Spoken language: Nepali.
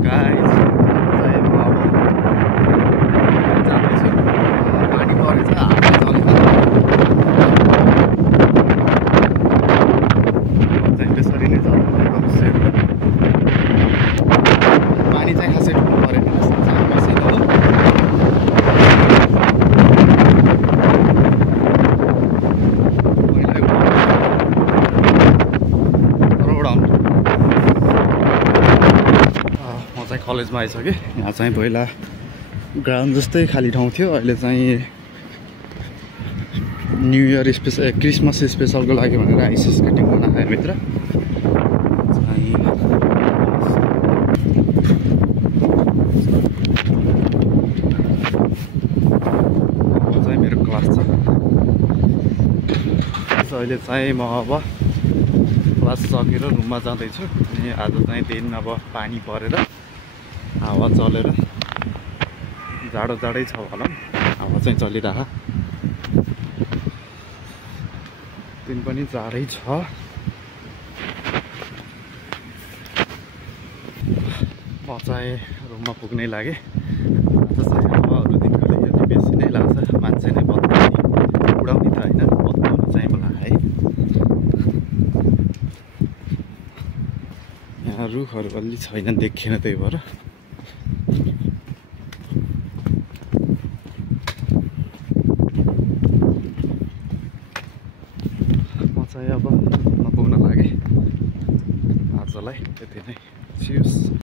गाइस जाँदैछु पानी परेछ हावा चलेको चाहिँ त्यसरी नै चल्नु पानी चाहिँ खासै ठुलो परेन मसिनो हो कलेजमा आइसकेँ यहाँ चाहिँ पहिला ग्राउन्ड जस्तै खाली ठाउँ थियो अहिले चाहिँ न्यू इयर स्पेसल क्रिसमस स्पेसलको लागि भनेर आइस स्केटिङ गर्न आयो भित्र चाहिँ मेरो क्लास छ अहिले चाहिँ म अब क्लास सकेर रुममा जाँदैछु अनि आज चाहिँ दिन अब पानी परेर हावा चलेर जाडो जाडै छ भनौँ हावा चाहिँ चलिरह दिन पनि जाडै छ म चाहिँ रुममा पुग्नै लागेँ आज चाहिँ हावाहरू दिनको यति बेसी नै लाग्छ मान्छे नै बत्काउने उडाउने त होइन बत्काउनु चाहिँ मलाई है यहाँ रुखहरू अलि छैन देखिएन त्यही भएर अब पुग्न लागेँ आजलाई यति नै चियर्स